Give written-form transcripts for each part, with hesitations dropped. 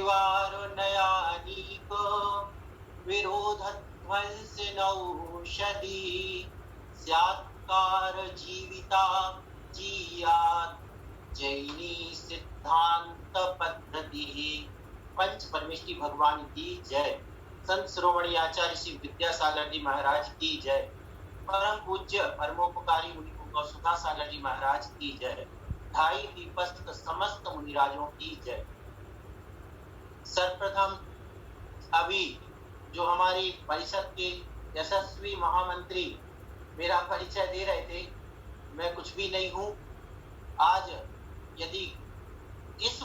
निवारणयानीको विरोधध्वंसिनौषधि स्यात्कार जीविता जीयात् जैनी सिद्धांत पद्धति। पंच परमेष्टि भगवान की जय। संत शिरोमणि आचार्य श्री विद्यासागर जी महाराज की जय। परम पूज्य परमोपकारी मुनि गौसुधा सागर जी महाराज की जय। ढाई दीपस्थ समस्त मुनिराजों की जय। सर्वप्रथम अभी जो हमारी परिषद के यशस्वी महामंत्री मेरा परिचय दे रहे थे, मैं कुछ भी नहीं हूं। आज यदि इस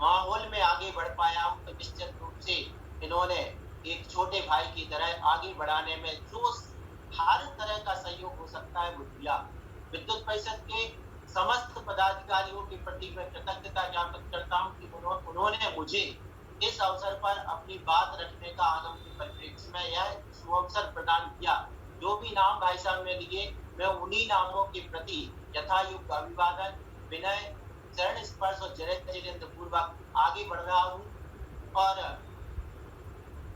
माहौल में आगे बढ़ पाया हूं तो निश्चित रूप से इन्होंने एक छोटे भाई की तरह आगे बढ़ाने में जो हर तरह का सहयोग हो सकता है वो दिया। विद्युत परिषद के समस्त पदाधिकारियों के प्रति मैं कृतज्ञता ज्ञापन करता हूं कि उन्होंने मुझे इस अवसर पर अपनी बात रखने का आगम के परिप्रेक्ष्य में यह सुअवसर प्रदान किया। जो भी नाम भाई साहब ने लिए, मैं उन्हीं नामों के प्रति यथायुक्त अभिवादन, विनय, चरण स्पर्श और जय जितेंद्र पूर्वक आगे बढ़ रहा हूँ। और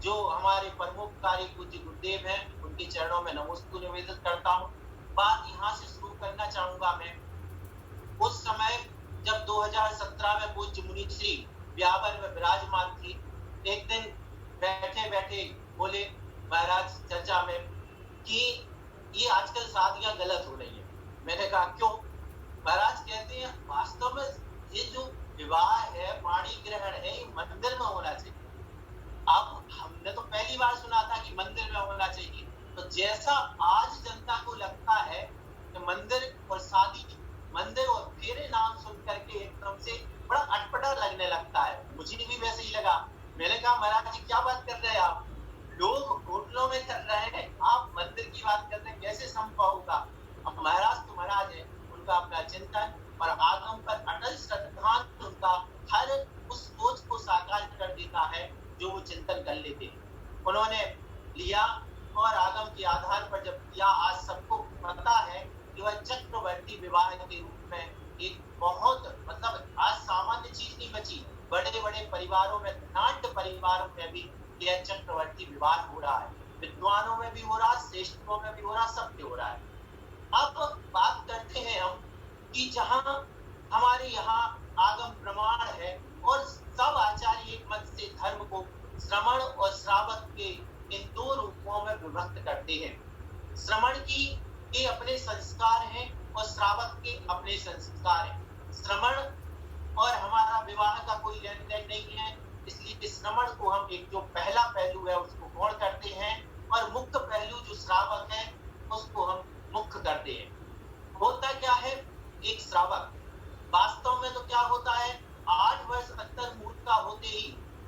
जो हमारे प्रमुखकारी पूज्य गुरुदेव हैं, उनके चरणों में नमोस्तु निवेदित करता हूँ। बात यहाँ से शुरू करना चाहूंगा मैं। उस समय जब 2017 में पूज्य मुनि श्री ब्यावर में विराजमान थी, एक दिन बैठे बैठे बोले महाराज चर्चा में कि ये आजकल शादियां गलत हो रही है। मैंने कहा क्यों? महाराज कहते हैं वास्तव में ये जो विवाह है, वाणी ग्रहण है, ये मंदिर में होना चाहिए। अब हमने तो पहली बार सुना था कि मंदिर में होना चाहिए, तो जैसा आज जनता को लगता है कि मंदिर और शादी, मंदिर और फेरे नाम सुन करके एकदम से बड़ा अटपटा लगने लगता है। मुझे भी वैसे ही लगा। मैंने कहा महाराज जी क्या बात कर रहे हैं आप? लोग होटलों में कर रहे हैं, आप मंदिर की बात कर रहे हैं, कैसे संभव होगा? अब महाराज तो महाराज है, उनका अपना चिंतन और आगम पर अटल श्रद्धांत उनका हर उस सोच को साकार कर देता है जो वो चिंतन कर लेते हैं। उन्होंने लिया और आगम के आधार पर जब किया, आज सबको पता है कि वह चक्रवर्ती विवाह के रूप में एक बहुत मतलब आज सामान्य चीज नहीं बची। बड़े बड़े परिवारों में, नाट्य परिवारों में भी यह चक्रवर्ती विवाह हो रहा है। विद्वानों में भी हो रहा है, श्रेष्ठों में भी हो रहा है, सबके हो रहा है। अब बात करते हैं हम कि जहां हमारे यहाँ आगम प्रमाण है और सब आचार्य एक मत से धर्म को श्रवण और श्रावक के इन दो रूपों में विभक्त करते हैं। श्रवण के अपने संस्कार हैं और श्रावक के अपने संस्कार हैं। श्रवण और हमारा विवाह का कोई लेन देन नहीं है, इसलिए श्रवण को हम एक जो पहला पहलू है उसको गौण करते हैं और मुख्य पहलू जो श्रावक है उसको हम मुख्य करते हैं। होता क्या है एक श्रावक? वास्तव में तो क्या होता है, 8 वर्ष अंतर मूर्त का होते ही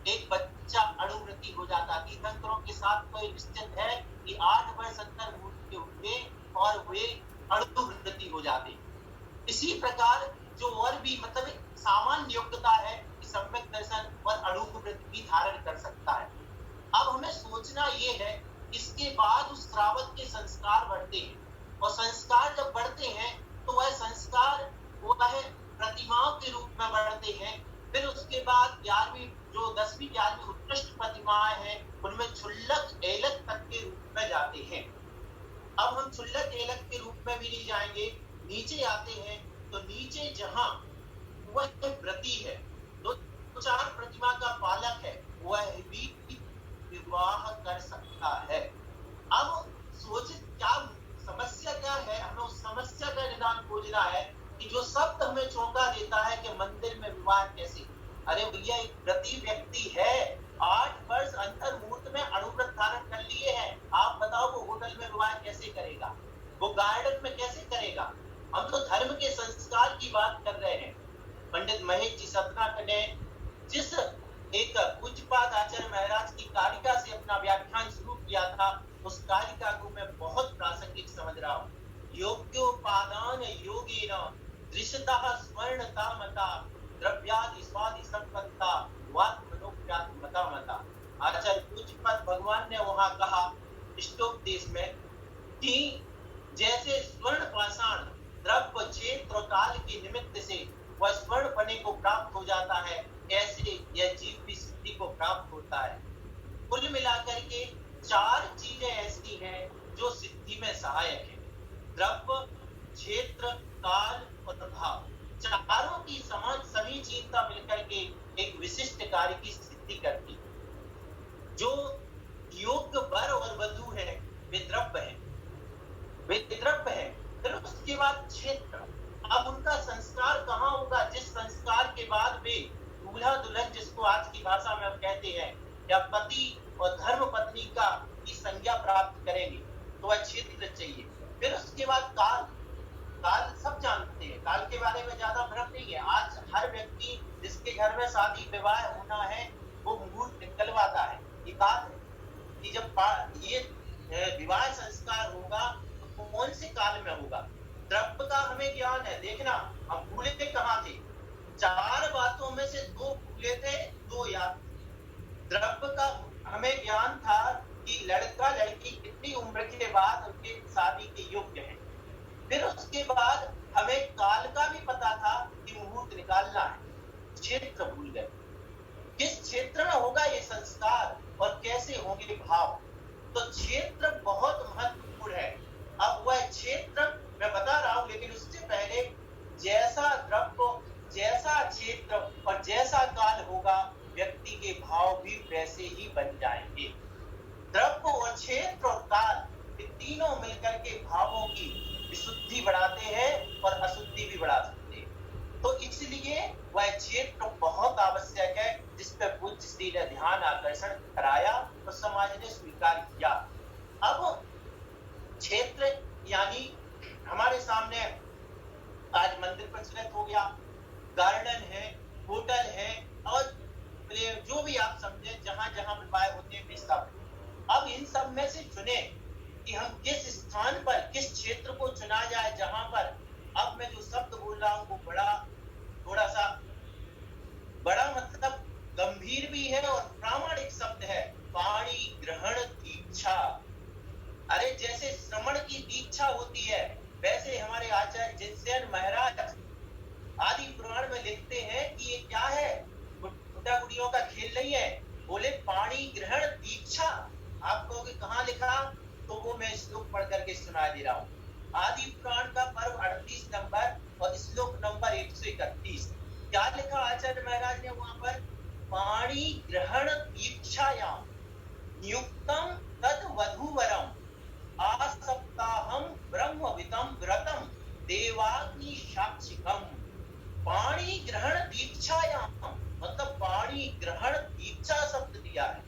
एक बच्चा अणुवृत्ति हो जाता। तीर्थंकरों के साथ तो निश्चित है कि 8 वर्ष अंतर मूर्त के होंगे और वे अणुवृत्ति हो जाते। इसी प्रकार जो और भी मतलब सामान्य योग्यता है कि सम्यक दर्शन और अणुवृत्ति भी धारण कर सकता है। अब हमें सोचना ये है, इसके बाद उस श्रावक के संस्कार बढ़ते हैं और संस्कार जब बढ़ते हैं तो वह संस्कार वह प्रतिमाओं के रूप में बढ़ते हैं। फिर उसके बाद 10वीं 11वीं उत्कृष्ट प्रतिमाएं हैं, उनमें क्षुल्लक एलक तक के रूप में जाते हैं। अब हम क्षुल्लक एलक के रूप में भी नहीं जाएंगे, नीचे आते हैं तो नीचे जहां वह व्रती है, 2-4 प्रतिमा का पालक है, वह भी विवाह कर सकता है। अब सोचिए क्या समस्या क्या है? हमें उस समस्या का निदान खोजना है कि जो शब्द हमें चौंका देता है कि मंदिर में विवाह कैसे? अरे भैया एक व्रती व्यक्ति है, 8 वर्ष अंतर मुहूर्त में अणुव्रत धारण कर लिए हैं, आप बताओ वो होटल में विवाह कैसे करेगा? वो गार्डन में कैसे करेगा? हम तो धर्म के संस्कार की बात कर रहे हैं। पंडित महेश जी सतना ने जिस एक पूज्यपाद आचार्य महाराज की कारिका से अपना व्याख्यान शुरू किया था, उस कारिका को मैं बहुत प्रासंगिक समझ रहा हूँ। योग्योपादान योगेन दृश्यतः स्वर्णता मता द्रव्यादि स्वादि संपत्ता वात्मनोप्यात् मता मता। आचार्य पूज्यपाद भगवान ने वहां कहा इष्टोपदेश में कि जैसे स्वर्ण पाषाण द्रव्य क्षेत्र और काल के निमित्त से वह स्वर्ण बने को प्राप्त हो जाता है, ऐसे यह जीव भी चार चीजें ऐसी हैं जो सिद्धि में सहायक है: द्रव्य, क्षेत्र, काल और भाव। चारों की समान सभी चीजता मिलकर के एक विशिष्ट कार्य की सिद्धि करती है। जो योग्य वर और वधु है वे द्रव्य है, वे द्रव्य है। फिर उसके बाद क्षेत्र। अब उनका संस्कार कहाँ होगा? जिस संस्कार के बाद वे दूल्हा दुल्हन, जिसको आज की भाषा में हम कहते हैं, या पति और धर्म पत्नी का की संज्ञा प्राप्त करेंगे, तो वह क्षेत्र चाहिए। फिर उसके बाद काल। काल सब जानते हैं, काल के बारे में ज्यादा भ्रम नहीं है। आज हर व्यक्ति जिसके घर में शादी विवाह होना है वो मुहूर्त निकलवाता है। ये काल है कि जब ये विवाह संस्कार होगा तो कौन से काल में होगा। द्रव्य का हमें ज्ञान है। देखना, हम भूले थे कहाँ थे? चार बातों में से दो भूले थे, दो याद। द्रव्य का हमें ज्ञान था कि लड़का लड़की कितनी उम्र के बाद उनके शादी के योग्य है। फिर उसके बाद हमें काल का भी पता था कि मुहूर्त निकालना है। क्षेत्र भूल गए। किस क्षेत्र में होगा ये संस्कार और कैसे होंगे भाव? तो क्षेत्र बहुत महत्वपूर्ण है। अब वह क्षेत्र मैं बता रहा हूं, लेकिन उससे पहले जैसा द्रव्य, जैसा क्षेत्र और जैसा काल होगा, व्यक्ति के भाव भी वैसे ही बन जाएंगे। द्रव्य और क्षेत्र और काल, ये तीनों मिलकर के भावों की विशुद्धि बढ़ाते हैं और अशुद्धि भी बढ़ा सकते हैं। तो इसलिए वह क्षेत्र बहुत आवश्यक है, जिस पर पूज्य श्री ने ध्यान आकर्षण कराया और समाज ने स्वीकार किया। अब क्षेत्र यानी हमारे सामने आज मंदिर प्रचलित हो गया, गार्डन है, होटल है, और जो भी आप समझे जहां जहां विवाह होते हैं, सब। अब इन सब में से चुने कि हम किस स्थान पर, किस क्षेत्र को चुना जाए जहां पर, अब मैं जो शब्द बोल रहा हूं वो थोड़ा सा बड़ा मतलब गंभीर भी है और प्रामाणिक शब्द है। पाणी ग्रहण दीक्षा। अरे जैसे श्रमण की दीक्षा होती है, वैसे हमारे आचार्य जिनसेन महाराज आदि पुराण में लिखते हैं कि ये क्या है, गुड्डा गुड़ियों का खेल नहीं है। बोले पाणी ग्रहण दीक्षा। आप कहोगे कहाँ लिखा? तो वो मैं श्लोक पढ़ करके सुना दे रहा हूँ। आदि पुराण का पर्व 38 नंबर और श्लोक नंबर 131। क्या लिखा आचार्य महाराज ने वहां पर? पाणी ग्रहण दीक्षायाम नियुक्तम तद वधूवरम आसप्ताहम ब्रह्मविदम व्रतम देवाग्नि साक्षिकम। पाणी ग्रहण दीक्षायाम मतलब पाणी ग्रहण दीक्षा शब्द दिया है।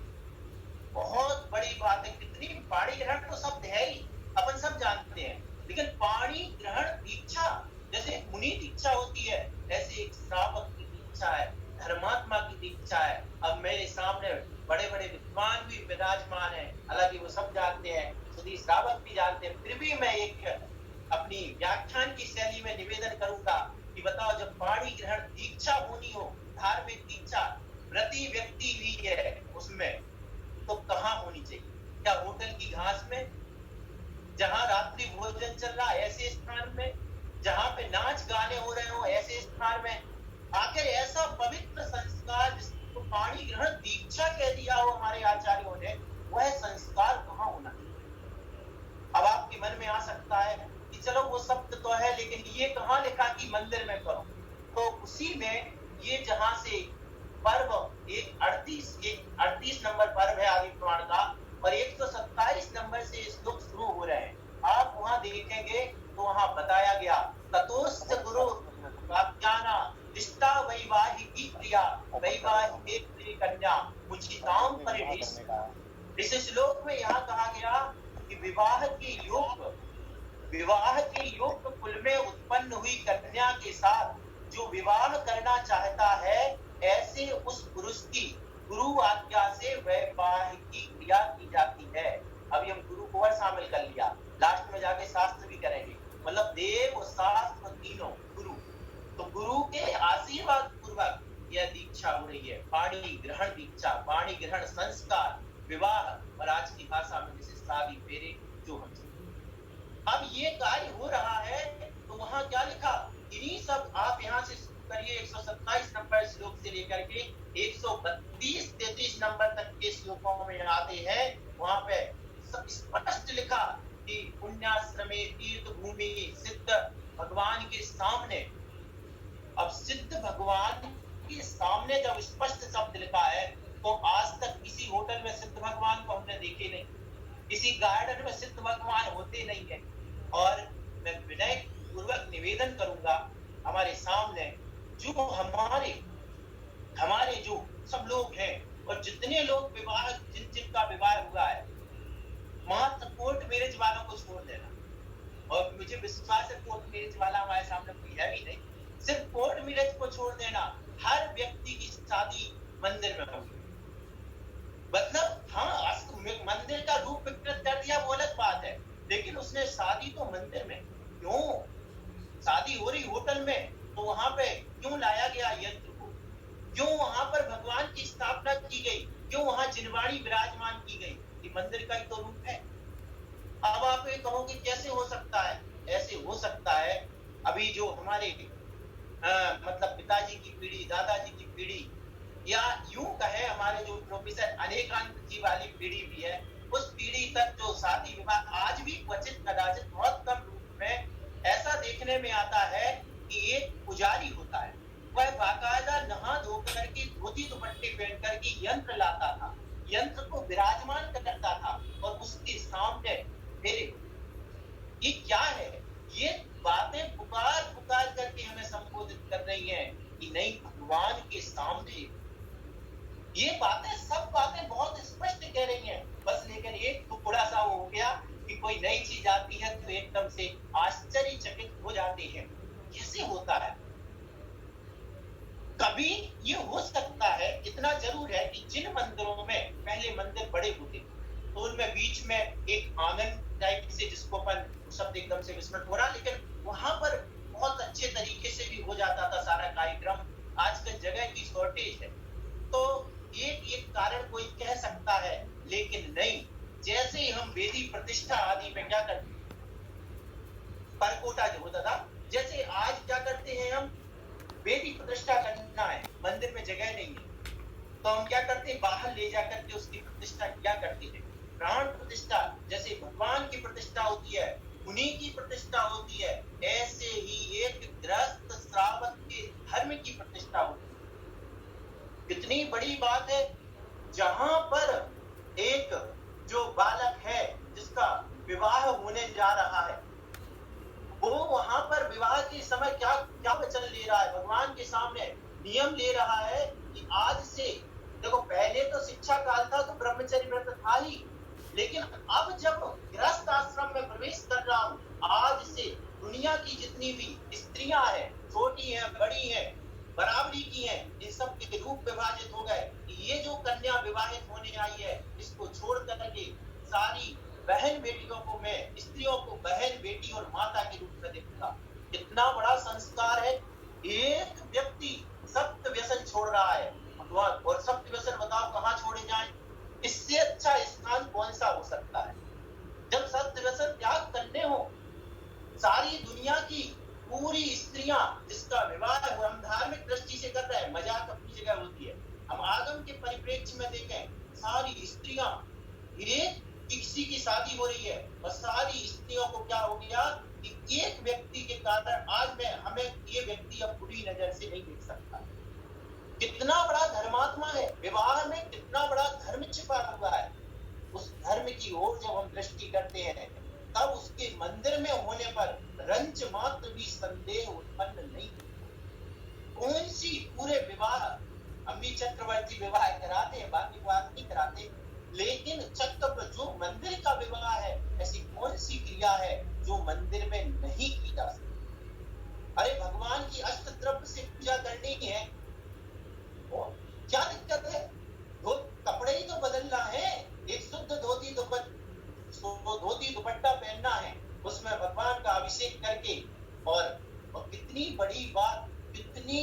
बहुत बड़ी बात है। कितनी पाणी ग्रहण तो शब्द है ही, अपन सब जानते हैं, लेकिन पाणी ग्रहण दीक्षा, जैसे मुनि दीक्षा होती है, ऐसे एक श्रावक की दीक्षा है, धर्मात्मा की दीक्षा है। अब मेरे सामने बड़े बड़े विद्वान भी विराजमान है, हालांकि वो सब जानते हैं, सुधी श्रावक भी जानते हैं, फिर भी मैं एक अपनी व्याख्यान की शैली में निवेदन करूंगा कि बताओ, जब पाणी ग्रहण दीक्षा होनी हो, धार्मिक दीक्षा, प्रति व्यक्ति भी है उसमें, तो कहाँ होनी चाहिए? क्या होटल की घास में, जहां रात्रि भोजन चल रहा है ऐसे स्थान में, जहां पे नाच गाने हो रहे हो ऐसे स्थान में? आखिर ऐसा पवित्र संस्कार जिसको पाणी ग्रहण दीक्षा कह दिया हो हमारे आचार्यों ने, वह संस्कार कहाँ होना चाहिए? अब आपके मन में आ सकता है कि चलो वो शब्द तो है, लेकिन ये कहाँ लिखा कि मंदिर में करो? तो उसी में ये जहां से पर्व एक 38 नंबर पर्व है आदि पुराण का, और 127 नंबर से श्लोक शुरू हो रहे हैं। आप वहां देखेंगे तो वहां बताया गया, ततोस्त गुरु वाक्याना निष्ठा वैवाहिकी क्रिया वैवाहिक कन्या मुचिताम परिवेश। इस श्लोक में यहाँ कहा गया कि विवाह के योग कुल में उत्पन्न हुई कन्या के साथ जो विवाह करना चाहता है, ऐसे उस पुरुष की गुरु आज्ञा से वैवाहिकी क्रिया की जाती है। अभी हम गुरु को और शामिल कर लिया, लास्ट में जाके शास्त्र भी करेंगे, मतलब देव शास्त्र तीनों गुरु। तो गुरु के आशीर्वाद पूर्वक यह दीक्षा हो रही है, पाणी ग्रहण दीक्षा, पाणी ग्रहण संस्कार, विवाह, और आज की भाषा में जैसे शादी फेरे जो हम। अब ये कार्य हो रहा है तो वहां क्या लिखा? इन्हीं सब आप यहाँ से करिए 127 नंबर श्लोक से लेकर के 132-33 नंबर तक के श्लोकों में आते हैं, वहां पे स्पष्ट लिखा कि पुण्याश्रमे तीर्थ भूमि सिद्ध भगवान के सामने। अब सिद्ध भगवान के सामने जब स्पष्ट शब्द लिखा है, तो आज तक किसी होटल में सिद्ध भगवान को हमने देखे नहीं, किसी गार्डन में सिद्ध भगवान होते नहीं है। और मैं विनय पूर्वक निवेदन करूंगा हमारे सामने जो हमारे जो सब लोग हैं और जितने लोग विवाह जिनका विवाह हुआ है, मात्र कोर्ट मैरिज वालों को छोड़ देना, और मुझे विश्वास है कोर्ट मैरिज वाला हमारे सामने कोई है भी नहीं, सिर्फ कोर्ट मैरिज को छोड़ देना, हर व्यक्ति की शादी मंदिर में होगी। मतलब हाँ, मंदिर का रूप विकृत कर दिया वो अलग बात है, लेकिन उसने शादी तो मंदिर में क्यों? शादी हो रही होटल में, तो वहां पे क्यों लाया गया यंत्र को? क्यों वहां पर भगवान की स्थापना की गई? क्यों वहां जिनवाणी विराजमान की गई? ये मंदिर का ही तो रूप है। अब आप ये कहोगे कैसे हो सकता है? ऐसे हो सकता है, अभी जो हमारे मतलब पिताजी की पीढ़ी, दादाजी की पीढ़ी, या यूं कहे हमारे जो प्रोफेसर अनेकानंद जी वाली पीढ़ी भी है, उस पीढ़ी तक जो शादी विवाह आज भी क्वचित कदाचित बहुत कम रूप में ऐसा देखने में आता है कि एक पुजारी होता है, वह बाकायदा नहा धोकर के धोती दुपट्टे पहन कर के यंत्र लाता था, यंत्र को विराजमान करता था और उसके सामने मेरे ये क्या है? ये बातें पुकार पुकार करके हमें संबोधित कर रही हैं कि नहीं, भगवान के सामने ये बातें, सब बातें बहुत स्पष्ट कह रही हैं, बस लेकिन एक टुकड़ा सा हो गया कि कोई नई चीज आती है तो एकदम से आश्चर्यचकित हो जाते हैं। कैसे होता है? कभी ये हो सकता है, इतना जरूर है कि जिन मंदिरों में पहले मंदिर बड़े होते तो उनमें बीच में एक आंगन टाइप से, जिसको अपन शब्द एकदम से विस्मृत हो रहा, लेकिन वहां पर बहुत अच्छे तरीके से भी हो जाता था सारा कार्यक्रम। आजकल जगह की शॉर्टेज है, तो एक कारण कोई कह सकता है, लेकिन नहीं, जैसे ही हम वेदी प्रतिष्ठा आदि में क्या करते, परकोटा जो होता था, जैसे आज क्या करते हैं, हम वेदी प्रतिष्ठा करना है, मंदिर में जगह नहीं है, तो हम क्या करते हैं, बाहर ले जाकर के उसकी प्रतिष्ठा क्या करते हैं, प्राण प्रतिष्ठा। जैसे भगवान की प्रतिष्ठा होती है, उन्हीं की प्रतिष्ठा होती है, ऐसे ही एक गृहस्थ श्रावक के धर्म की प्रतिष्ठा होती है। कितनी बड़ी बात है, जहां पर एक जो बालक है जिसका विवाह होने जा रहा है, वो वहां पर विवाह के समय क्या क्या वचन ले रहा है, भगवान के सामने नियम ले रहा है कि आज से, देखो पहले तो शिक्षा काल था तो ब्रह्मचर्य व्रत था ही, लेकिन अब जब गृहस्थ आश्रम में प्रवेश कर रहा हूं, आज से दुनिया की जितनी भी स्त्रियां हैं, छोटी हैं, बड़ी हैं, बराबरी की हैं, इन सब के रूप विभाजित हो गए। ये जो कन्या विवाहित होने आई है, इसको छोड़ करके सारी बहन बेटियों को मैं, स्त्रियों को बहन, बेटी और माता के रूप में देखूंगा। कितना बड़ा संस्कार है। एक व्यक्ति सत्य व्यसन छोड़ रहा है भगवान, और सत्य व्यसन बताओ कहाँ छोड़े जाएं? इससे अच्छा स्थान कौन सा हो सकता है? जब सत्य व्यसन त्याग करने हो, सारी दुनिया की पूरी स्त्रियां जिसका विवाह हम धार्मिक दृष्टि से कर रहे हैं, मजाक अपनी जगह होती है, हम आगम के परिप्रेक्ष्य में देखें, सारी स्त्रियां, एक किसी की शादी हो रही है और सारी स्त्रियों को क्या हो गया कि एक व्यक्ति के कारण आज मैं हमें ये व्यक्ति अब बुरी नजर से नहीं देख सकता। कितना बड़ा धर्मात्मा है, विवाह में कितना बड़ा धर्म छिपा हुआ है। उस धर्म की ओर जब हम दृष्टि करते हैं, तब उसके मंदिर में होने पर रंच मात्र भी संदेह उत्पन्न नहीं। कौन सी पूरे विवाह, हम भी चक्रवर्ती विवाह कराते हैं, बाकी बात नहीं कराते, लेकिन चक्र जो मंदिर का विवाह है, ऐसी कौन सी क्रिया है जो मंदिर में नहीं की जा सकती? अरे भगवान की अष्ट द्रव्य से पूजा करनी है, क्या दिक्कत है? कपड़े ही तो बदलना है, एक शुद्ध धोती दुपट्टा पहनना है, उसमें भगवान का अभिषेक करके, और कितनी बड़ी बात, कितनी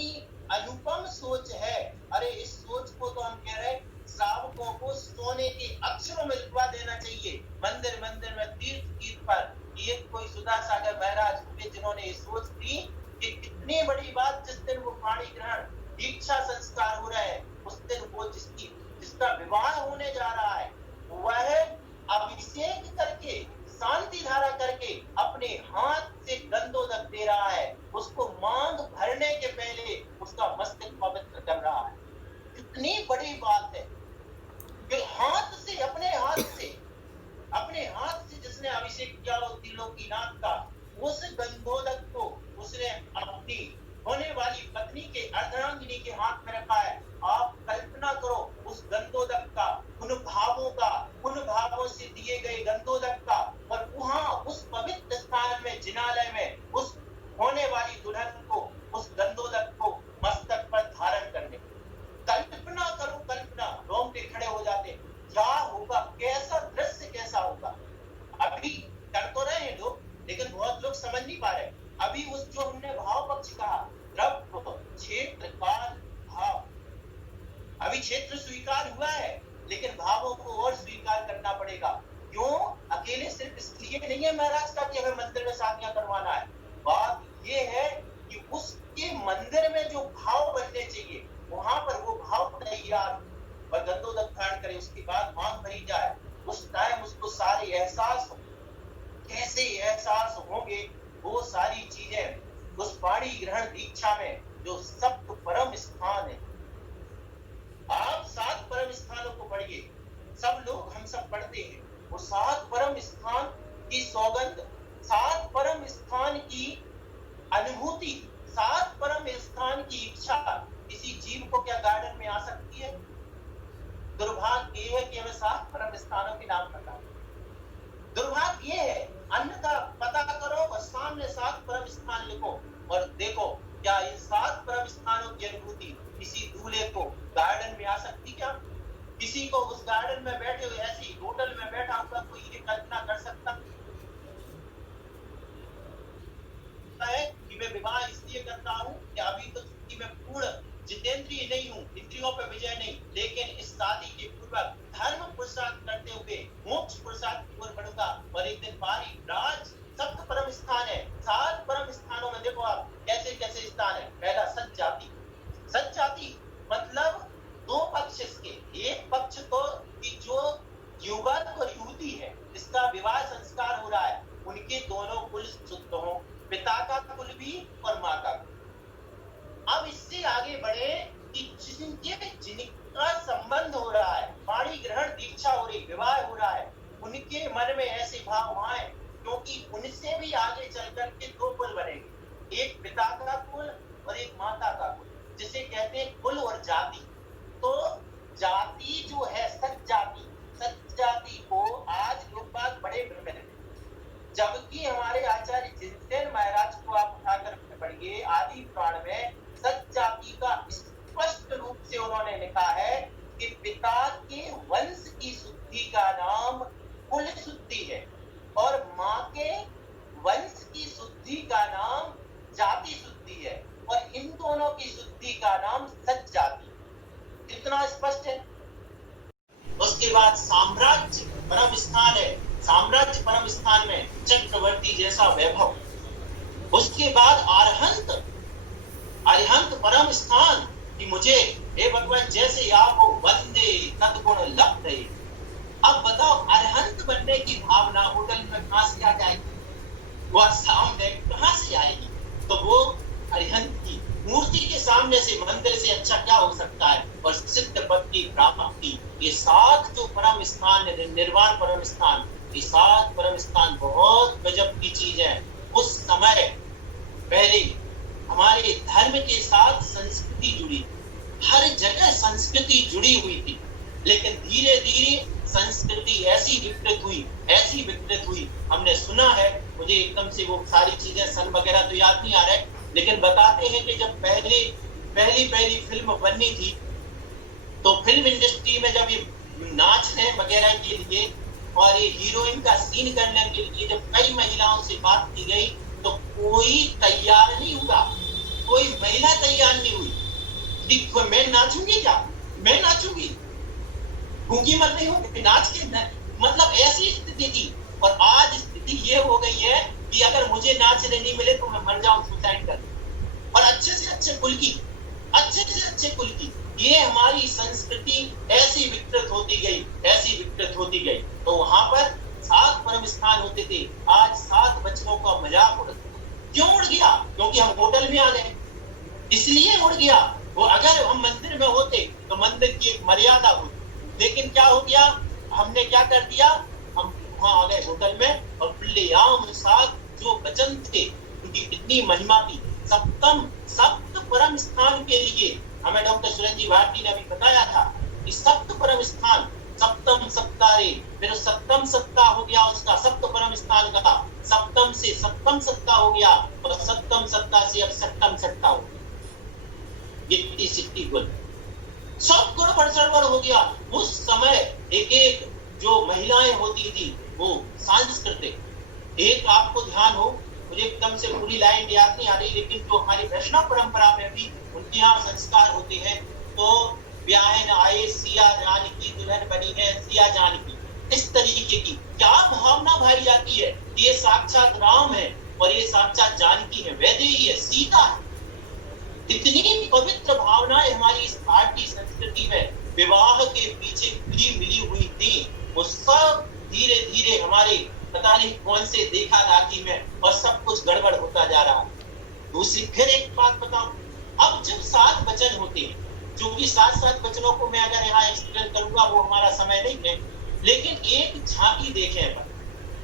अनुपम सोच है। अरे इस सोच को तो हम कह रहे हैं, श्रावकों को सोने के अक्षरों में लिखवा देना चाहिए, मंदिर मंदिर में, तीर्थ पर। ये कोई सुधा सागर महाराज हुए जिन्होंने ये सोच दी कि कितनी बड़ी बात, जिस दिन वो पानी जिसका विवाह होने जा रहा है, वह अभिषेक करके, शांति धारा करके अपने हाथ से गंधोदक दे रहा है, उसको मांग भरने के पहले उसका मस्तक पवित्र कर रहा है। कितनी बड़ी बात है कि हाथ से, अपने हाथ से जिसने अभिषेक किया हो त्रिलोकीनाथ का, उस गंधोदक को उसने अपनी होने वाली पत्नी के, अर्धांगिनी के हाथ में रखा है। आप कल्पना करो उस गंधोदक का, उन भावों से दिए गए गंधोदक का, और वहां उस पवित्र स्थान में, जिनालय में, उस होने वाली दुल्हन को, उस गंधोदक को मस्तक पर धारण करने। कल्पना करो, कल्पना, रोंगटे खड़े हो जाते। क्या होगा, कैसा दृश्य, कैसा होगा। अभी कर तो रहे हैं लोग, लेकिन बहुत लोग समझ नहीं पा रहे। अभी उस जो हमने भाव पक्ष कहा, द्रव्य, क्षेत्र, काल, भाव, अभी क्षेत्र स्वीकार हुआ है, लेकिन भावों को और स्वीकार करना पड़ेगा। क्यों? अकेले सिर्फ इसलिए नहीं है महाराज का कि हमें मंदिर में शादियां करवाना है। बात ये है कि उसके मंदिर में जो भाव बनने चाहिए, वहां पर वो भाव तैयार और गंधोदक धारण करे, उसके बाद मांग भरी जाए। उस टाइम उसको सारे एहसास हो। कैसे एहसास होंगे वो सारी चीजें उस पाणी ग्रहण दीक्षा में, जो सप्त परम स्थान है। आप 7 परम स्थानों को पढ़िए, सब लोग, हम सब पढ़ते हैं। वो 7 परम स्थान की सौगंध, 7 परम स्थान की अनुभूति, 7 परम स्थान की इच्छा किसी जीव को क्या गार्डन में आ सकती है? दुर्भाग्य ये है कि हमें 7 परम स्थानों के नाम पता है। दुर्भाग्य ये है, अन्यथा पता करो और सामने 7 परम स्थान लिखो और देखो क्या इन 7 परम स्थानों की अनुभूति किसी दूल्हे को गार्डन में आ सकती? क्या किसी को उस गार्डन में बैठे हुए, ऐसी होटल में बैठा हुआ कोई ये कल्पना कर सकता है कि मैं विवाह इसलिए करता हूँ कि अभी तो कि मैं पूर्ण जितेंद्रिय नहीं हूँ, इंद्रियों पर विजय नहीं, लेकिन इस शादी के पूर्वक धर्म पुरुषार्थ करते हुए मोक्ष पुरुषार्थ की ओर बढ़ूंगा और एक दिन पारी राज। सप्त परम स्थान है, 7 परम स्थानों में देखो आप कैसे कैसे स्थान है। पहला सज्जाति, सज्जाति मतलब 2 पक्ष इसके। एक पक्ष तो कि जो युवक और युवती है, इसका विवाह संस्कार हो रहा है, उनके दोनों कुल शुद्ध हो, पिता का कुल भी और माँ का कुल। अब इससे आगे बढ़े कि जिनका संबंध हो रहा है, पाणी ग्रहण दीक्षा हो रही, विवाह हो रहा है, उनके मन में ऐसे भाव आए, क्योंकि उनसे भी आगे चल करके 2 कुल बनेंगे, एक पिता का कुल और एक माता का कुल, जिसे कहते हैं कुल और जाति। तो जाति जो है सज्जाति, सज्जाति को आज लोग बात बड़े भ्रमित हैं। जबकि हमारे आचार्य जिनसेन महाराज को आप उठाकर पढ़िए, आदि पुराण में सज्जाति का स्पष्ट रूप से उन्होंने लिखा है कि पिता के वंश की शुद्धि का नाम कुल शुद्धि है और माँ के वंश की शुद्धि का नाम जाति शुद्धि है, और इन दोनों की शुद्धि का नाम सज्जाति। कितना स्पष्ट है। उसके बाद साम्राज्य परम स्थान है, साम्राज्य परम स्थान में चक्रवर्ती जैसा वैभव। उसके बाद अरहंत, अरिहंत परम स्थान कि मुझे हे भगवान जैसे आपको वंदे तद्गुण लब्धे। अब बताओ अरहंत बनने की भावना होटल में कहां से आ जाएगी? वो सामने कहां से आएगी? तो वो अरिहंत की मूर्ति के सामने से, मंदिर से अच्छा क्या हो सकता है? और सिद्ध पद की प्राप्ति, ये 7 जो परम स्थान है, निर्वाण परम स्थान, ये 7 परम स्थान बहुत गजब की चीज है। उस समय पहले हमारे धर्म के साथ संस्कृति जुड़ी, हर जगह संस्कृति जुड़ी हुई थी, लेकिन धीरे धीरे संस्कृति ऐसी विकृत हुई। हमने सुना है, मुझे एकदम से वो सारी चीजें सन वगैरह तो याद नहीं आ रहा है, लेकिन बताते हैं कि जब पहली फिल्म बननी थी, तो फिल्म इंडस्ट्री में जब ये नाचने वगैरह के लिए और ये हीरोइन का सीन करने के लिए जब कई महिलाओं से बात की गई, तो कोई तैयार नहीं हुआ, कोई महिला तैयार नहीं हुई कि मैं नाचूंगी, क्या मैं नाचूंगी, भूखी मर नहीं हूँ नाच के मतलब ऐसी स्थिति थी। और आज स्थिति ये हो गई है कि अगर मुझे नाचने नहीं मिले तो मैं मर जाऊं, सुसाइड कर। और अच्छे से अच्छे कुल की, ये हमारी संस्कृति ऐसी विकृत होती गई, ऐसी विकृत होती गई। तो वहां पर 7 परम स्थान होते थे, आज 7 वचनों का मजाक उड़ गया। क्यों उड़ गया? क्योंकि हम होटल में आ गए, इसलिए उड़ गया। वो अगर हम मंदिर में होते तो मंदिर की एक मर्यादा होती, लेकिन क्या हो गया, हमने क्या कर दिया, हम वहां आ गए होटल में, और खुलेआम 7 जो वचन थे उनकी कितनी महिमा थी। सप्त परम स्थान के लिए हमें डॉक्टर सुरेंद्र भारती ने अभी बताया था कि सप्त परम स्थान, सप्तम सप्ताहे, फिर सप्तम सप्ताह हो गया उसका, सप्त परम स्थान का, सप्तम से सप्तम सप्ताह हो गया, और सप्तम सप्ताह से अब सप्तम सप्ताह हो गया। गिट्टी सिट्टी गुल सब गड़बड़ सड़बड़ हो गया। उस समय एक एक जो महिलाएं होती थी वो सांस्कृतिक, एक आपको ध्यान हो, मुझे एकदम से पूरी लाइन याद नहीं आ रही, लेकिन जो हमारी वैष्णव परंपरा में भी उनके यहाँ संस्कार होते हैं, तो ब्याहन आए सिया जानकी, दुल्हन बनी है सिया जानकी, इस तरीके की क्या भावना भाई जाती है, ये साक्षात राम है और ये साक्षात जानकी है, वैदेही है, सीता है। इतनी पवित्र भावनाएं हमारी इस भारतीय संस्कृति में विवाह के पीछे मिली हुई थी, वो सब धीरे धीरे हमारे पता नहीं कौन से देखा दाखी में और सब कुछ गड़बड़ होता जा रहा है। दूसरी फिर एक बात बताऊं, अब जब 7 वचन होते हैं, जो कि 7 वचनों को मैं अगर यहाँ एक्सप्लेन करूंगा वो हमारा समय नहीं है, लेकिन एक झांकी देखें अपन,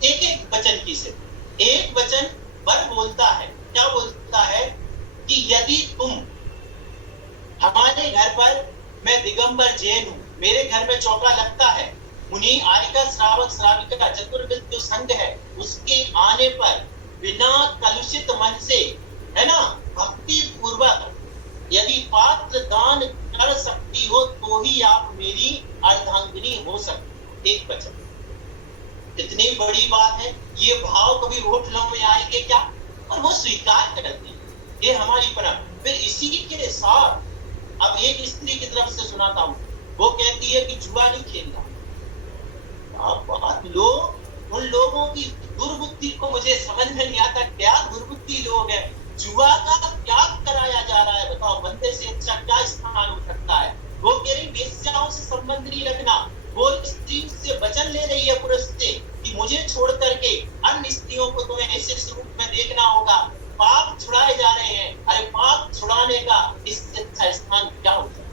एक एक वचन की से। एक वचन वर बोलता है, क्या बोलता है कि यदि तुम हमारे घर पर, मैं दिगंबर जैन हूं, मेरे घर में चौका लगता है, मुनि आर्यिका श्रावक श्राविका चतुर्विद जो संघ है उसके आने पर बिना कलुषित मन से, है ना, भक्ति पूर्वक यदि पात्र दान कर सकती हो तो ही आप मेरी अर्धांगिनी हो सकती। एक वचन, कितनी बड़ी बात है। ये भाव कभी होटलों में आएंगे क्या? और वो स्वीकार करती है, ये हमारी परंपरा। फिर इसी के साथ अब एक स्त्री की तरफ से सुनाता हूँ, वो कहती है कि जुआ नहीं खेलना। लोग, उन लोगों की दुर्बुद्धि को मुझे समझ में नहीं आता, क्या दुर्बुद्धि लोग हैं। जुआ का त्याग कराया जा रहा है, बताओ मंदिर से अच्छा क्या स्थान हो सकता है। वो कह रही वेश्याओं से संबंध नहीं रखना, वो स्त्री से वचन ले रही है पुरुष से कि मुझे छोड़ करके अन्य स्त्रियों को तुम्हें ऐसे स्वरूप में देखना होगा। पाप छुड़ाए जा रहे हैं। अरे पाप छुड़ाने का इससे अच्छा स्थान क्या हो सकता है?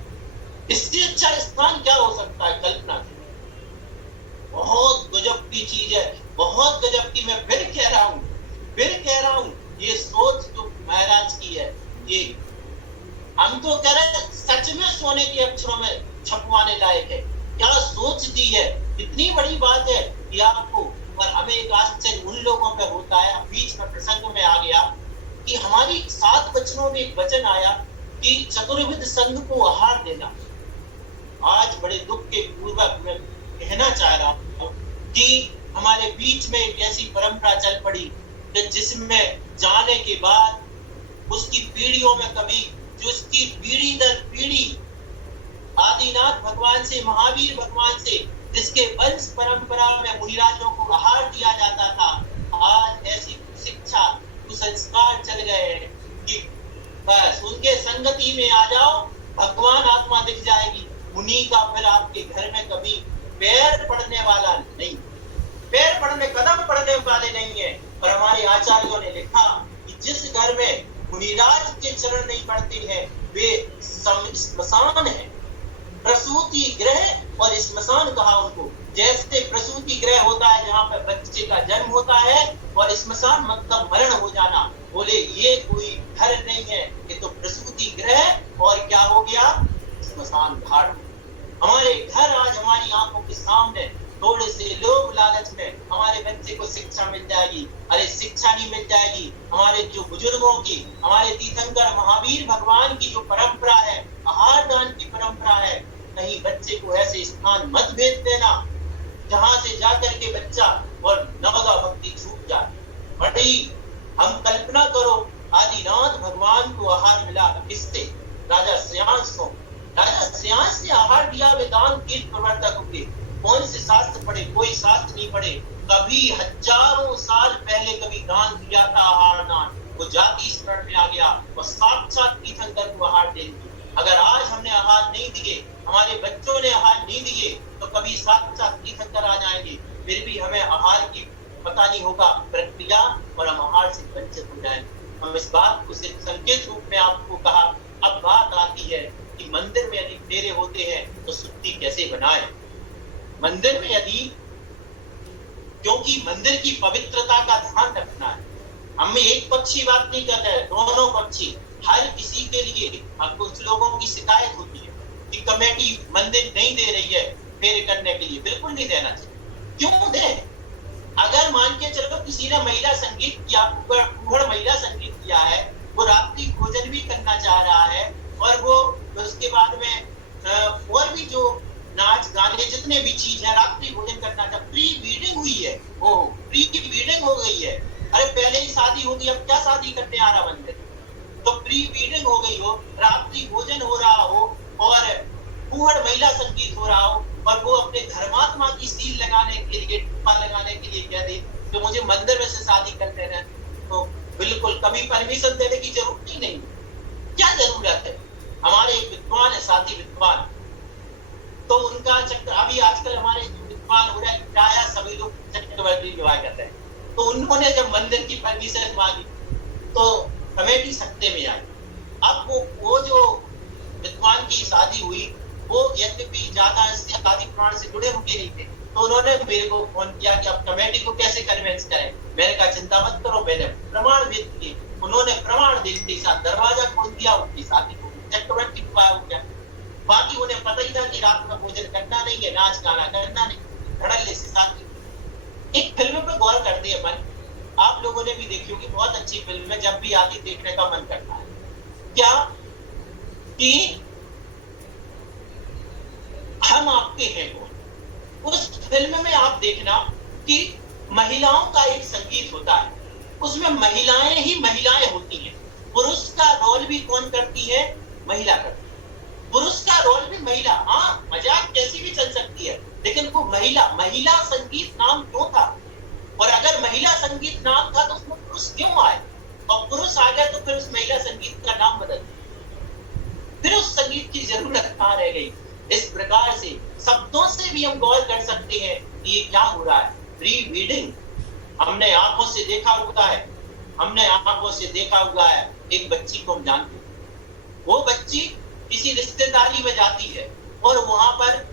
इससे अच्छा स्थान क्या हो सकता है? कल्पना की बहुत गजब की चीज है, बहुत गजब की। मैं फिर कह रहा हूँ, ये सोच जो महाराज की है, ये हम तो कह रहे हैं सच में सोने के अक्षरों में छपवाने लायक है। क्या सोच दी है, इतनी बड़ी बात है कि आपको, और हमें एक आश्चर्य उन लोगों पे होता है। बीच में प्रसंग में आ गया कि हमारी 7 वचनों में एक वचन आया कि चतुर्विध संघ को आहार देना। आज बड़े दुख के पूर्वक मैं कहना चाह रहा हूं कि हमारे बीच में एक ऐसी परंपरा चल पड़ी कि जिसमें जाने के बाद उसकी पीढ़ियों में कभी, जो उसकी पीढ़ी दर पीढ़ी आदिनाथ भगवान से, महावीर भगवान से, जिसके वंश परंपरा में मुनिराजों को आहार दिया जाता था, आज ऐसी शिक्षा, कुसंस्कार चल गए कि बस उनके संगति में आ जाओ, भगवान आत्मा दिख जाएगी। मुनि का फिर आपके घर में कभी पैर पड़ने वाला नहीं, पैर पड़ने, कदम पड़ने वाले नहीं है। और हमारे आचार्यों ने लिखा कि जिस घर में मुनिराज के चरण नहीं पड़ते हैं वे स्मशान है। प्रसूति गृह और स्मशान कहा उनको। जैसे प्रसूति गृह होता है जहाँ पर बच्चे का जन्म होता है, और स्मशान मतलब मरण हो जाना। बोले ये कोई घर नहीं है, ये तो प्रसूति गृह और क्या हो गया, स्मशान घाट। हमारे घर आज हमारी आंखों के सामने, थोड़े से लोग लालच में हमारे बच्चे को शिक्षा मिल जाएगी। अरे शिक्षा नहीं मिल जाएगी। हमारे जो बुजुर्गों की, हमारे तीर्थंकर महावीर भगवान की जो परंपरा है, आहार दान की परंपरा है, कहीं बच्चे को ऐसे स्थान मत भेज देना जहां से जाकर के बच्चा और नवदा भक्ति छूट जाए। बड़ी हम कल्पना करो, आदिनाथ भगवान को आहार मिला किससे? राजा श्रेयांश को। राजा श्रेयांश से आहार दिया वे दान कीर्त प्रवर्तक होंगे। कौन से शास्त्र पढ़े? कोई शास्त्र नहीं पढ़े। कभी हजारों साल पहले कभी दान दिया था, आहार दान, वो जाति स्मरण में आ गया और साक्षात तीर्थंकर को आहार देंगे। अगर आज हमने आहार नहीं दिए, हमारे बच्चों ने आहार नहीं दिए, तो कभी साथ साथ तीर्थ कर आ जाएंगे, फिर भी हमें आहार की पता नहीं होगा प्रक्रिया और हम आहार से वंचित हो जाएंगे। हम इस बात को सिर्फ संकेत रूप में आपको कहा। अब बात आती है कि मंदिर में यदि फेरे होते हैं तो शुद्धि कैसे बनाए। मंदिर में यदि, क्योंकि मंदिर की पवित्रता का ध्यान रखना है, हम एक पक्षी बात नहीं कर रहे, दोनों पक्षी, हर किसी के लिए। अब कुछ लोगों की शिकायत होती है कि कमेटी मंदिर नहीं दे रही है फेरे करने के लिए। बिल्कुल नहीं देना चाहिए। क्यों दे? अगर मान के चलो किसी ने महिला संगीत किया, फूहड़ महिला संगीत किया है, वो रात्रि भोजन भी करना चाह रहा है, और वो उसके बाद में और भी जो नाच गाने जितने भी चीज है, रात्रि भोजन करना चाह, प्री वेडिंग हुई है, वो प्री की वेडिंग हो गई है। अरे पहले ही शादी होगी, अब क्या शादी करने आ रहा मंदिर? तो प्री वेडिंग हो गई हो, रात्रि भोजन हो रहा हो और फूहड़ महिला संगीत हो रहा हो, और वो अपने धर्मात्मा की सील लगाने के लिए, टीका लगाने के लिए कह दे तो मुझे मंदिर में से शादी कर देना, तो बिल्कुल कभी परमिशन देने की जरूरत ही नहीं। क्या जरूरत है? हमारे एक विद्वान है, साथी विद्वान, तो उनका चक्कर अभी आजकल हमारे विद्वान हो रहा है, प्राय सभी लोग चक्रवर्ती विवाह करते हैं। तो उन्होंने जब मंदिर की परमिशन मांगी तो कमेटी सत्ते में आई। अब वो जो विद्वान की शादी हुई, वो यद्यपि ज्यादा इससे आदि प्रमाण से जुड़े हुए नहीं थे, तो उन्होंने मेरे को फोन किया कि अब कमेटी को कैसे कन्विंस करें। मैंने कहा चिंता मत करो, मैंने प्रमाण भेज दिए। उन्होंने प्रमाण देते ही साथ दरवाजा खोल दिया, उनकी शादी को चक्रवर्ती विवाह हो गया। बाकी उन्हें पता ही था कि रात में भोजन करना नहीं है, नाच गाना करना नहीं, धड़ल्ले से शादी। एक फिल्म पे गौर करते हैं मन, आप लोगों ने भी देखी होगी, बहुत अच्छी फिल्म है, जब भी आती देखने का मन करता है। क्या कि हम आपके हैं कौन। उस फिल्म में आप देखना कि महिलाओं का एक संगीत होता है, उसमें महिलाएं ही महिलाएं होती हैं। पुरुष का रोल भी कौन करती है? महिला करती है। पुरुष का रोल भी महिला, हाँ मजाक कैसी भी चल सकती है, लेकिन वो महिला संगीत नाम क्यों था? और अगर महिला संगीत नाम था तो उसमें पुरुष क्यों आए? और पुरुष आ गए तो फिर उस महिला संगीत का नाम बदल दिया, फिर उस संगीत की जरूरत कहाँ रह गई? इस प्रकार से शब्दों से भी हम गौर कर सकते हैं कि ये क्या हो रहा है। प्री वेडिंग हमने आंखों से देखा हुआ है, एक बच्ची को हम जानते हैं, वो बच्ची किसी रिश्तेदारी में जाती है और वहां पर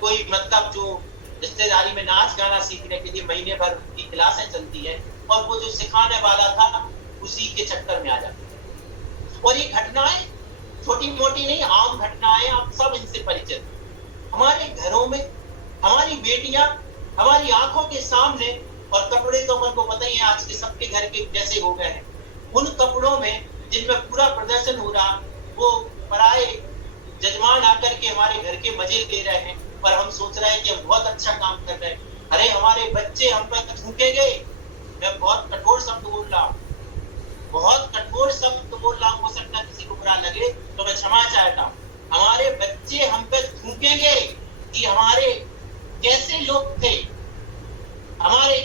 कोई मतलब जो रिश्तेदारी में नाच गाना सीखने के लिए महीने भर की क्लासें चलती है, और वो जो सिखाने वाला था उसी के चक्कर में आ जाती है। और ये घटनाएं छोटी मोटी नहीं, आम घटनाएं, आप सब इनसे परिचित। हमारे घरों में हमारी बेटियां हमारी आंखों के सामने, और कपड़े तो हमको पता ही है आज के सबके घर के कैसे हो गए हैं, उन कपड़ों में जिनमें पूरा प्रदर्शन हो रहा, वो पराए जजमान आकर के हमारे घर के मजे ले रहे हैं, पर हम सोच रहे हैं कि हम बहुत अच्छा काम कर रहे हैं। अरे हमारे बच्चे हम पर थूके गए। मैं बहुत कठोर शब्द बोल रहा हूँ, हो सकता है किसी को बुरा लगे तो मैं क्षमा चाहता हूँ। हमारे बच्चे हम पे थूकेंगे कि हमारे कैसे लोग थे, हमारे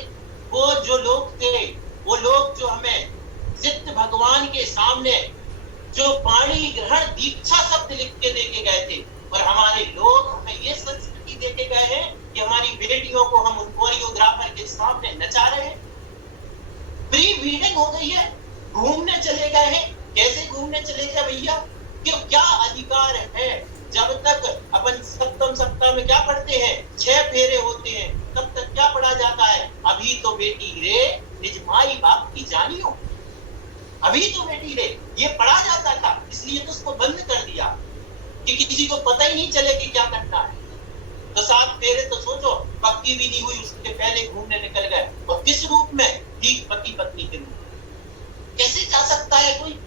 वो जो लोग थे, वो लोग जो हमें सिद्ध भगवान के सामने जो पाणी ग्रहण दीक्षा शब्द लिख के देके गए थे, और हमारे लोग हमें ये संस्कृति देके गए हैं कि हमारी बेटियों को हम उन कोरियोग्राफर के सामने नचा रहे हैं। प्री वेडिंग हो गई है, घूमने चले गए हैं। कैसे घूमने चले गए भैया? क्यों, क्या अधिकार है? जब तक अपन सप्तम सप्ताह में क्या पढ़ते हैं, 6 फेरे होते हैं, तब तक क्या पढ़ा जाता है? अभी तो बेटी रे निज माई बाप की जानियो, अभी तो बेटी रे, ये पढ़ा जाता था। इसलिए तो उसको बंद कर दिया कि किसी को पता ही नहीं चले कि क्या करना है। तो 7 फेरे तो सोचो, पक्की भी नहीं हुई उसके पहले घूमने निकल गए, और किस रूप में? ठीक पति पत्नी के रूप में। कैसे जा सकता है कोई?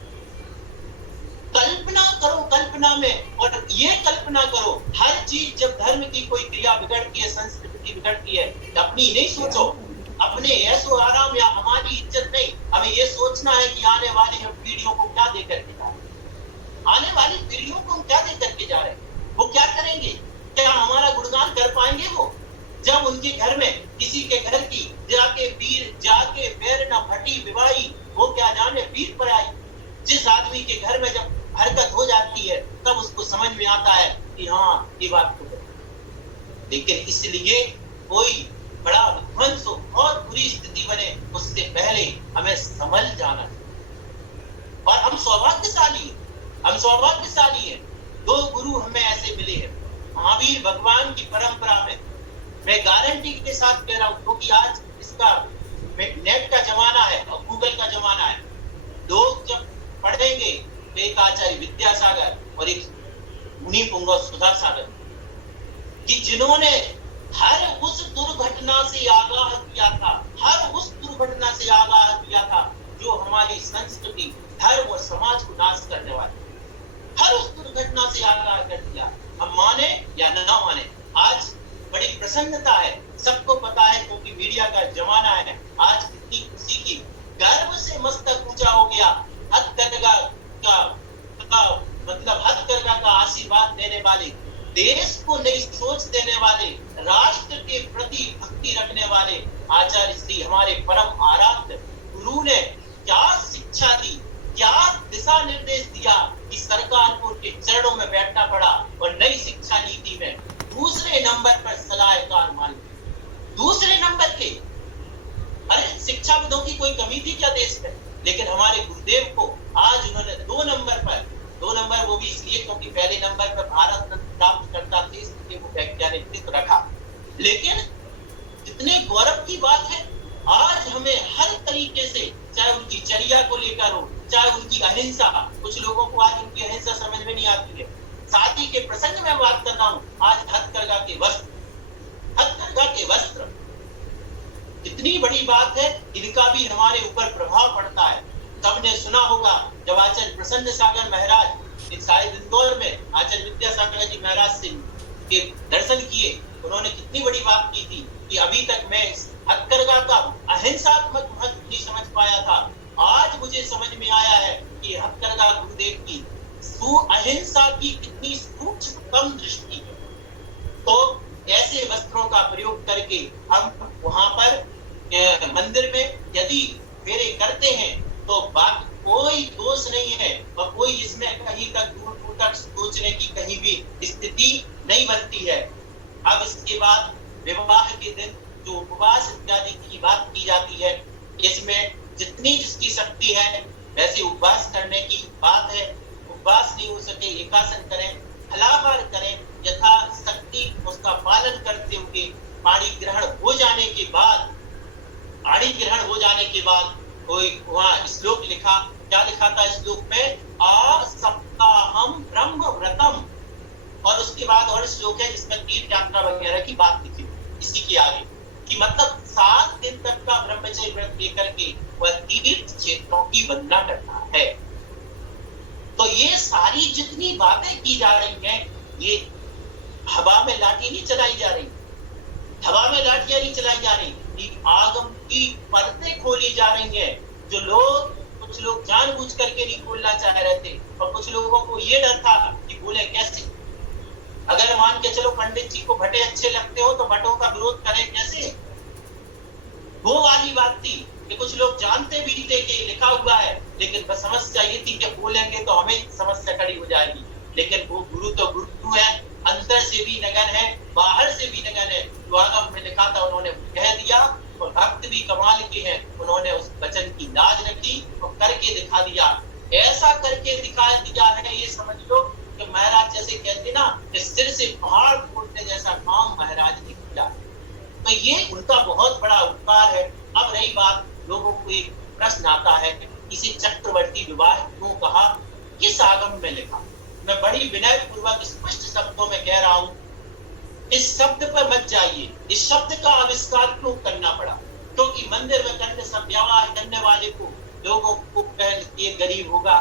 कल्पना करो, कल्पना में, और ये कल्पना करो, हर चीज जब धर्म की कोई क्रिया बिगड़ती है, संस्कृति बिगड़ती है, अपनी नहीं सोचो, अपने ऐसो आराम या हमारी इज्जत नहीं, हमें ये सोचना है कि आने वाली हम पीढ़ियों को क्या दे करके जा रहे हैं, आने वाली पीढ़ियों को हम क्या दे करके जा रहे हैं। वो क्या करेंगे? क्या हमारा गुणगान कर पाएंगे वो? जब उनके घर में किसी के घर की जाके पैर न फटी विवाही, वो क्या जाने वीर पर आई। जिस आदमी के घर में जब हरकत हो जाती है, तब उसको समझ में आता है कि हाँ ये बात तो है। लेकिन इसलिए कोई बड़ा विध्वंस हो, बहुत बुरी स्थिति बने, उससे पहले हमें संभल जाना चाहिए। और हम सौभाग्यशाली हैं, 2 गुरु हमें ऐसे मिले हैं महावीर भगवान की परंपरा में। मैं गारंटी के साथ कह रहा हूं, क्योंकि आज इसका नेट का जमाना है और गूगल का जमाना है। लोग जब पढ़ेंगे तो एक आचार्य विद्यासागर और एक मुनि पुंगव सुधा सागर, कि जिन्होंने हर उस दुर्घटना से आगाह किया था जो हमारी संस्कृति, धर्म और समाज को नाश करने वाली, हर उस दुर्घटना से आगाह कर दिया। हम माने या न माने, आज बड़ी प्रसन्नता है, सबको पता है क्योंकि मीडिया का जमाना है। आज कितनी खुशी की, गर्व से मस्तक ऊंचा हो गया। हथकरघा का आशीर्वाद देने वाले, देश को नई सोच देने वाले, राष्ट्र के प्रति भक्ति रखने वाले आचार्य श्री हमारे परम आराध्य गुरु ने क्या शिक्षा दी, क्या दिशा निर्देश दिया कि सरकार को उनके चरणों में बैठना पड़ा और नई शिक्षा नीति में दूसरे नंबर पर सलाहकार मान, दूसरे नंबर के। अरे शिक्षाविदों की कोई कमी थी क्या देश में? लेकिन हमारे गुरुदेव को आज उन्होंने 2 नंबर, वो भी इसलिए क्योंकि पहले नंबर पर भारत रत्न प्राप्त करता थे, इसलिए वो वैज्ञानिक रखा। लेकिन कितने गौरव की बात है, आज हमें हर तरीके से, चाहे उनकी चर्या को लेकर हो, चाहे उनकी अहिंसा, कुछ लोगों को आज उनकी अहिंसा समझ में नहीं आती है। शादी के प्रसंग में बात कर रहा हूं, आज हथकरघा के वस्त्र कितनी बड़ी बात है, इनका भी हमारे ऊपर प्रभाव पड़ता है। सबने सुना होगा जब आचार्य प्रसन्न सागर महाराज शायद इंदौर में आचार्य विद्यासागर जी महाराज से के दर्शन किए, उन्होंने कितनी बड़ी बात की थी कि अभी तक मैं हथकरघा का अहिंसात्मक महत्व नहीं समझ पाया था। आज मुझे समझ में आया है कि हथकरघा गुरुदेव की अहिंसा की कितनी सूक्ष्म दृष्टि है। तो ऐसे वस्त्रों का प्रयोग करके हम वहां पर मंदिर में यदि फेरे करते हैं तो बात कोई दोष नहीं है और कोई इसमें कहीं तक दूर तक सोचने की कहीं भी स्थिति नहीं बनती है। अब इसके बाद विवाह के दिन जो उपवास इत्यादि की बात की जाती है, इसमें जितनी जिसकी शक्ति है वैसे उपवास करने की बात है। उपवास नहीं हो सके एकासन करें, फलाहार करें, यथा शक्ति उसका पालन करते हुए पाणी ग्रहण हो जाने के बाद कोई वहां श्लोक लिखा, क्या लिखा था श्लोक में, सप्ताहम ब्रह्म व्रतम, और उसके बाद और श्लोक है जिसमें तीर्थ यात्रा वगैरह की बात लिखी इसी के आगे, कि मतलब 7 दिन तक का ब्रह्मचर्य व्रत लेकर के वह तीर्थ क्षेत्रों की वंदना करता है। तो ये सारी जितनी बातें की जा रही हैं, ये हवा में लाठी नहीं चलाई जा रही, हवा में लाठियां नहीं चलाई जा रही, आगम की परतें खोली जा रही हैं। जो कुछ लोग जानबूझ करके नहीं खोलना चाह रहे थे और कुछ लोगों को ये डर था कि बोले कैसे। अगर मान के चलो पंडित जी को भट्टे अच्छे लगते हो तो भट्टों का विरोध करें कैसे, वो वाली बात थी कि कुछ लोग जानते भी थे कि लिखा हुआ है, लेकिन बस समस्या ये थी कि बोलेंगे तो हमें समस्या खड़ी हो जाएगी। लेकिन वो गुरु तो गुरु है, अंदर से भी नगन है, बाहर से भी नगन है। जो आगम में लिखा था उन्होंने कह दिया, और भक्त भी कमाल के हैं, उन्होंने उस वचन की लाज रखी और करके दिखा दिया। ऐसा करके दिखा दिया है, ये समझ लो कि महाराज जैसे कहते ना कि सिर से पहाड़ फोड़ने जैसा काम महाराज ने किया। तो ये उनका बहुत बड़ा उपकार है। अब रही बात, लोगों को एक प्रश्न आता है कि इसे चक्रवर्ती विवाह क्यों कहा, किस आगम में लिखा। मैं बड़ी विनय पूर्वक स्पष्ट शब्दों में कह रहा हूं, इस शब्द पर मत जाइए। इस शब्द का आविष्कार क्यों करना पड़ा? क्योंकि मंदिर में करने सब व्यवहार करने वाले को लोगों को ये गरीब होगा,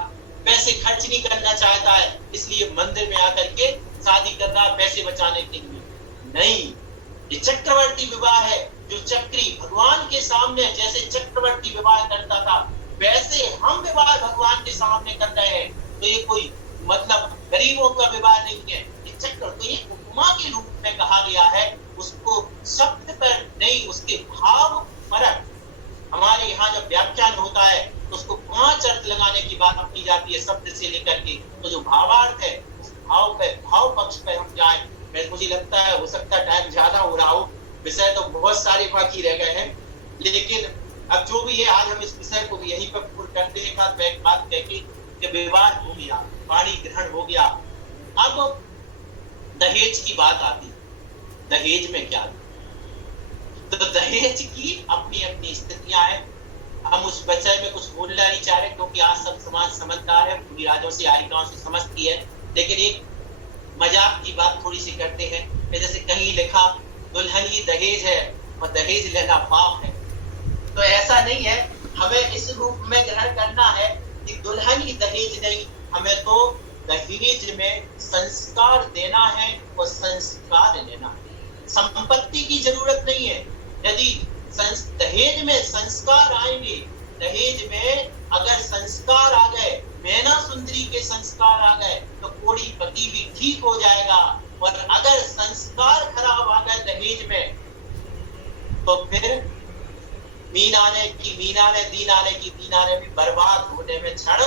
पैसे खर्च नहीं करना चाहता है, इसलिए मंदिर में आकर के शादी कर रहा पैसे बचाने के लिए। नहीं, ये चक्रवर्ती विवाह है। जो चक्री भगवान के सामने जैसे चक्रवर्ती विवाह करता था, वैसे हम विवाह भगवान के सामने कर रहे हैं। तो ये कोई मतलब गरीबों का विवाह नहीं है, ये चक्र तो ये उपमा के रूप में कहा गया है। उसको शब्द पर नहीं, उसके भाव परक। हमारे यहाँ जब व्याख्यान होता है तो उसको 5 अर्थ लगाने की बात की जाती है शब्द से लेकर के। तो जो भावार्थ है उस भाव पे, भाव पक्ष पे हम जाए मुझे लगता है हो सकता है टाइम ज्यादा हो रहा हो, विषय तो बहुत सारे बाकी रह गए हैं, लेकिन अब जो भी है आज हम इस विषय को यहीं पर पूर्ण करते हैं। एक बात कह के कि विवाद हो गया, वाणी ग्रहण हो गया, अब दहेज की बात आती है। दहेज में क्या, तो दहेज की अपनी अपनी स्थितियां हैं। हम उस विषय में कुछ बोलना नहीं चाह रहे, क्योंकि आज सब समाज समझदार है, पूरी राज्यों से आयिकाओं से समझती है। लेकिन एक मजाक की बात थोड़ी सी करते हैं कि जैसे कहीं लिखा दुल्हन ही दहेज है और दहेज लेना पाप है, तो ऐसा नहीं है। हमें इस रूप में ग्रहण करना है कि दुल्हन ही दहेज नहीं, हमें तो दहेज में संस्कार देना है और संस्कार लेना है। संपत्ति की जरूरत नहीं है। यदि दहेज में संस्कार आएंगे, दहेज में अगर संस्कार आ गए, मैना सुंदरी के संस्कार आ गए, तो कोड़ीपति भी ठीक हो जाएगा। और अगर संस्कार खराब आ गए दहेज में, तो फिर मीना ने दीनाने की दीनाने भी बर्बाद होने में क्षण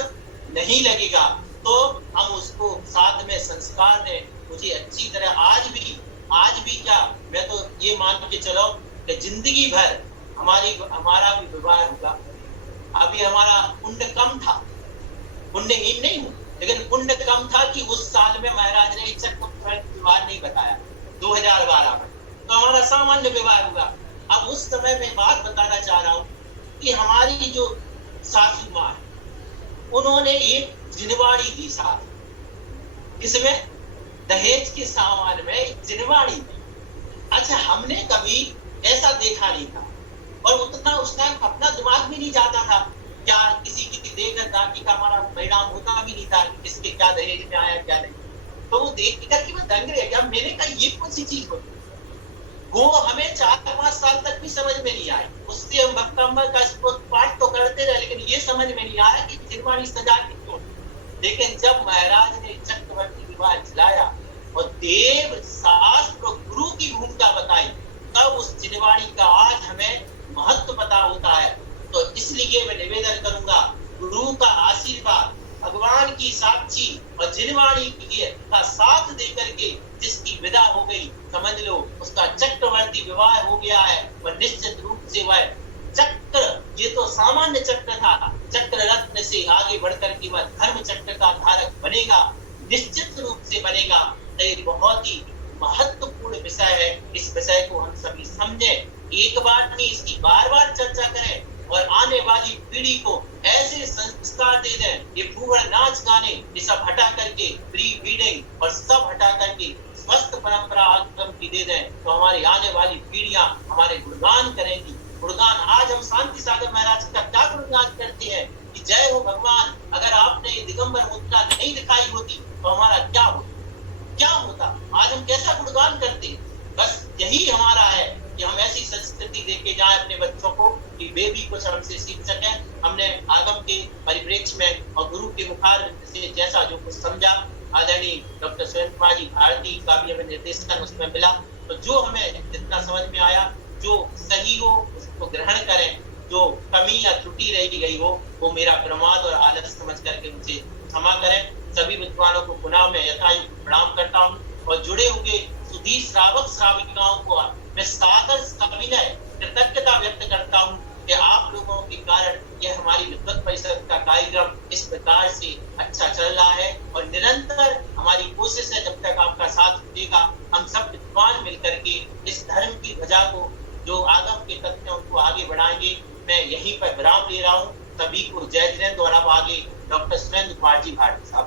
नहीं लगेगा। तो हम उसको साथ में संस्कार दें। मुझे अच्छी तरह आज भी क्या, मैं तो ये मान के चलो कि जिंदगी भर हमारा भी विवाह होगा। अभी हमारा पुण्य कम था, पुण्यहीन नहीं हूं, लेकिन पुण्य कम था कि उस साल में महाराज ने चक्रवर्ती विवाह नहीं बताया 2012 में, तो हमारा सामान्य विवाह हुआ। अब उस समय में बात बताना चाह रहा हूं कि हमारी जो सासू माँ है, उन्होंने एक जिनवाड़ी दी साथ, इसमें दहेज के सामान में जिनवाड़ी दी। अच्छा, हमने कभी ऐसा देखा नहीं था, और उतना उस टाइम अपना दिमाग भी नहीं जाता था, क्या किसी की देकर दागी का हमारा परिणाम होता भी नहीं था, किसके क्या दहेज में आया क्या नहीं। तो वो देख करके मैं दंग रह गया। मैंने कहा ये कौन सी चीज होती, वो हमें 4-5 साल तक भी समझ में नहीं आई। उससे हम भक्तंबर का पाठ तो करते रहे, लेकिन ये समझ में नहीं आया कि जिनवाड़ी सजा की क्यों। लेकिन जब महाराज ने चक्रवर्ती विवाह चलाया और देव शास्त्र और गुरु की भूमिका बताई, तब उस जिनवाड़ी का आज हमें महत्व पता होता है। तो इसलिए मैं निवेदन करूंगा, गुरु का आशीर्वाद, भगवान की साक्षी और जिनवाड़ी का साथ देकर के जिसकी विदा हो गई, समझ लो उसका चक्रवर्ती विवाह हो गया है। और निश्चित रूप से वह चक्र, ये तो सामान्य चक्र था, चक्र रत्न से आगे बढ़कर के वह धर्म चक्र का धारक बनेगा, निश्चित रूप से बनेगा। तो ये बहुत ही महत्वपूर्ण विषय है। इस विषय को हम सभी समझें, एक बार नहीं इसकी बार-बार चर्चा करें, और आने वाली पीढ़ी को ऐसे संस्कार दे दें। ये पूरा नाच गाने ये सब हटा करके, प्री वेडिंग और सब हटा करके स्वस्थ परंपरा आगम की दे दें, तो हमारी आने वाली पीढ़ियां हमारे गुणगान करेंगी। गुणगान आज हम शांति सागर महाराज का क्या गुणगान करते हैं कि जय हो भगवान, अगर आपने ये दिगंबर मुद्रा नहीं दिखाई होती तो हमारा क्या होता। आज हम कैसा गुणगान करते हैं। बस यही हमारा है कि हम ऐसी संस्कृति देके जाए अपने बच्चों को कि वे भी कुछ हमसे सीख सकें। हमने आगम के परिप्रेक्ष्य में और गुरु के मुखार से जैसा जो कुछ समझा, आदरणीय डॉक्टर सुरेंद्र कुमार जी भारती का भी हमें निर्देशन उसमें मिला, तो जो हमें जितना समझ में आया, जो सही हो उसको ग्रहण करें, जो कमी या त्रुटि रह गई हो वो मेरा प्रमाद और आलस्य समझ करके मुझे क्षमा करें। सभी विद्वानों को पुनः मैं यथायुक्त प्रणाम करता हूँ, और जुड़े हुए सुधी श्रावक श्राविकाओं को मैं सादर सविनय कृतज्ञता व्यक्त करता हूँ कि आप लोगों के कारण यह हमारी विद्वत परिषद का कार्यक्रम इस प्रकार से अच्छा चल रहा है। और निरंतर हमारी कोशिश है, जब तक आपका साथ देगा, हम सब विद्वान मिलकर के इस धर्म की ध्वजा को, जो आगम के तथ्य उनको आगे बढ़ाएंगे। मैं यहीं पर विराम ले रहा हूँ। सभी को जय जिनेंद्र। और अब आगे डॉक्टर सुरेंद्र कुमार जी भारती साहब।